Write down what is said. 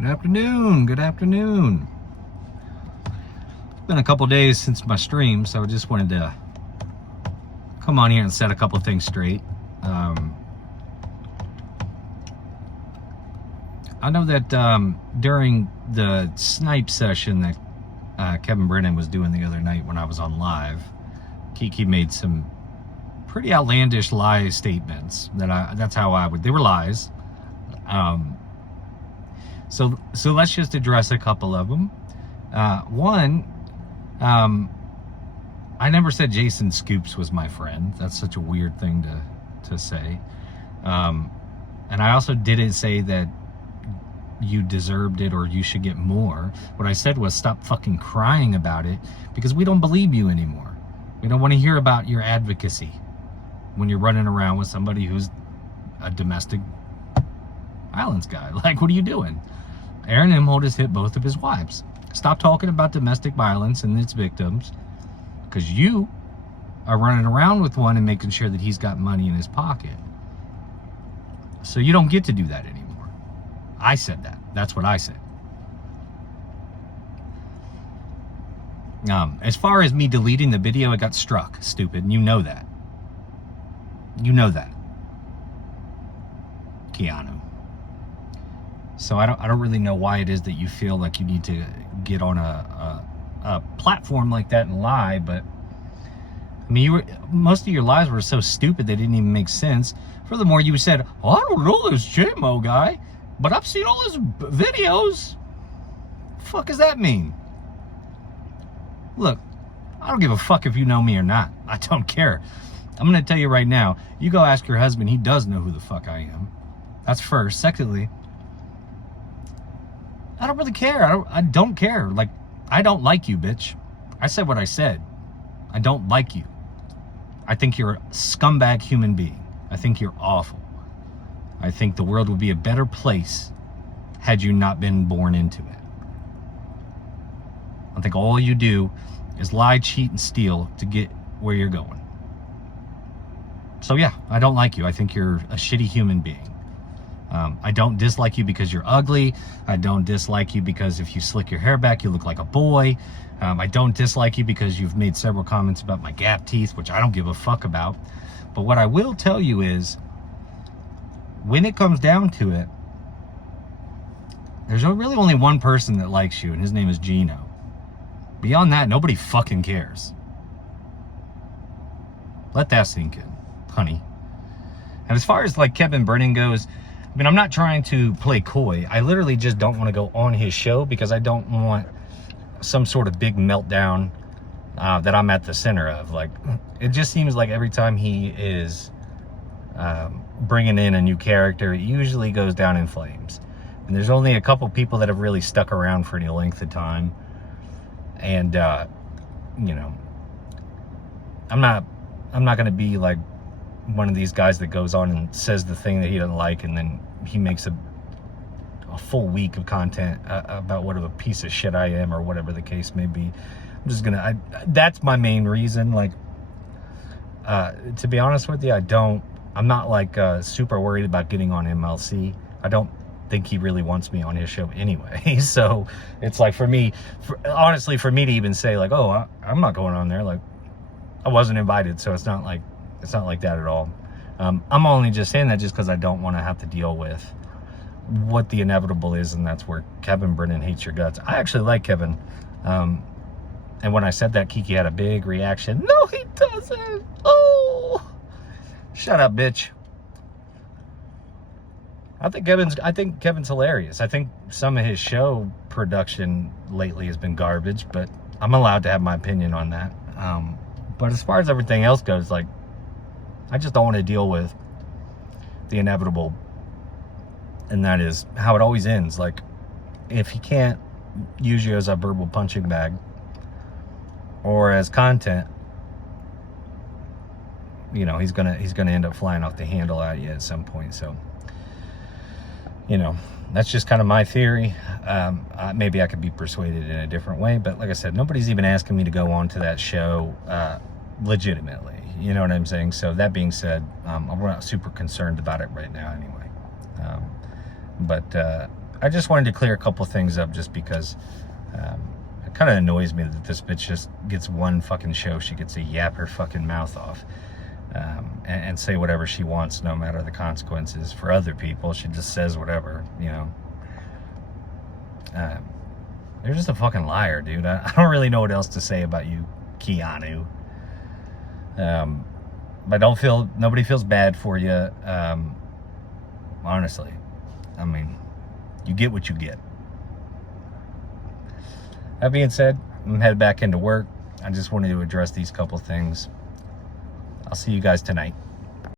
Good afternoon. Good afternoon. It's been a couple days since my stream, so I just wanted to come on here and set a couple things straight. I know that during the snipe session that Kevin Brennan was doing the other night when I was on live, Kiki made some pretty outlandish lie statements that's how I would, they were lies. So let's just address a couple of them. One, I never said Jason Scoops was my friend. That's such a weird thing to say. And I also didn't say that you deserved it or you should get more. What I said was stop fucking crying about it, because we don't believe you anymore. We don't want to hear about your advocacy when you're running around with somebody who's a domestic violence guy. Like, what are you doing? Aaron Imholt has hit both of his wives. Stop talking about domestic violence and its victims, because you are running around with one and making sure that he's got money in his pocket. So you don't get to do that anymore. I said that. That's what I said. As far as me deleting the video, it got struck, stupid, and you know that. You know that, Keanu. So I don't really know why it is that you feel like you need to get on a platform like that and lie, but I mean, most of your lies were so stupid they didn't even make sense. Furthermore, you said, oh, I don't know this JMO guy, but I've seen all his videos. The fuck does that mean? Look, I don't give a fuck if you know me or not. I don't care. I'm going to tell you right now, you go ask your husband, he does know who the fuck I am. That's first. Secondly, I don't really care. I don't care. Like, I don't like you, bitch. I said what I said. I don't like you. I think you're a scumbag human being. I think you're awful. I think the world would be a better place had you not been born into it. I think all you do is lie, cheat, and steal to get where you're going. So yeah, I don't like you. I think you're a shitty human being. I don't dislike you because you're ugly. I don't dislike you because if you slick your hair back, you look like a boy. I don't dislike you because you've made several comments about my gap teeth, which I don't give a fuck about. But what I will tell you is, when it comes down to it, there's really only one person that likes you, and his name is Gino. Beyond that, nobody fucking cares. Let that sink in, honey. And as far as like Kevin Brennan goes, I mean, I'm not trying to play coy. I literally just don't want to go on his show because I don't want some sort of big meltdown that I'm at the center of. Like, it just seems like every time he is bringing in a new character, it usually goes down in flames. And there's only a couple people that have really stuck around for any length of time. And, you know, I'm not going to be like one of these guys that goes on and says the thing that he doesn't like, and then he makes a full week of content about what a piece of shit I am, or whatever the case may be. I'm just gonna, that's my main reason. Like, to be honest with you, I'm not like super worried about getting on MLC. I don't think he really wants me on his show anyway. So it's like, for me, honestly, for me to even say like, oh, I'm not going on there, like, I wasn't invited, so it's not like that at all. I'm only just saying that just because I don't want to have to deal with what the inevitable is, and that's where Kevin Brennan hates your guts. I actually like Kevin. And when I said that, Kiki had a big reaction. No, he doesn't. Oh, shut up, bitch. I think Kevin's hilarious. I think some of his show production lately has been garbage, but I'm allowed to have my opinion on that. But as far as everything else goes, like, I just don't want to deal with the inevitable, and that is how it always ends. Like, if he can't use you as a verbal punching bag or as content, you know, he's gonna end up flying off the handle at you at some point. So, you know, that's just kind of my theory. Maybe I could be persuaded in a different way, but like I said, nobody's even asking me to go on to that show legitimately. You know what I'm saying? So that being said, I'm not super concerned about it right now anyway. But I just wanted to clear a couple things up just because it kind of annoys me that this bitch just gets one fucking show. She gets to yap her fucking mouth off and say whatever she wants, no matter the consequences. For other people, she just says whatever, you know. You're just a fucking liar, dude. I don't really know what else to say about you, Keanu. But nobody feels bad for you. Honestly, I mean, you get what you get. That being said, I'm headed back into work. I just wanted to address these couple things. I'll see you guys tonight.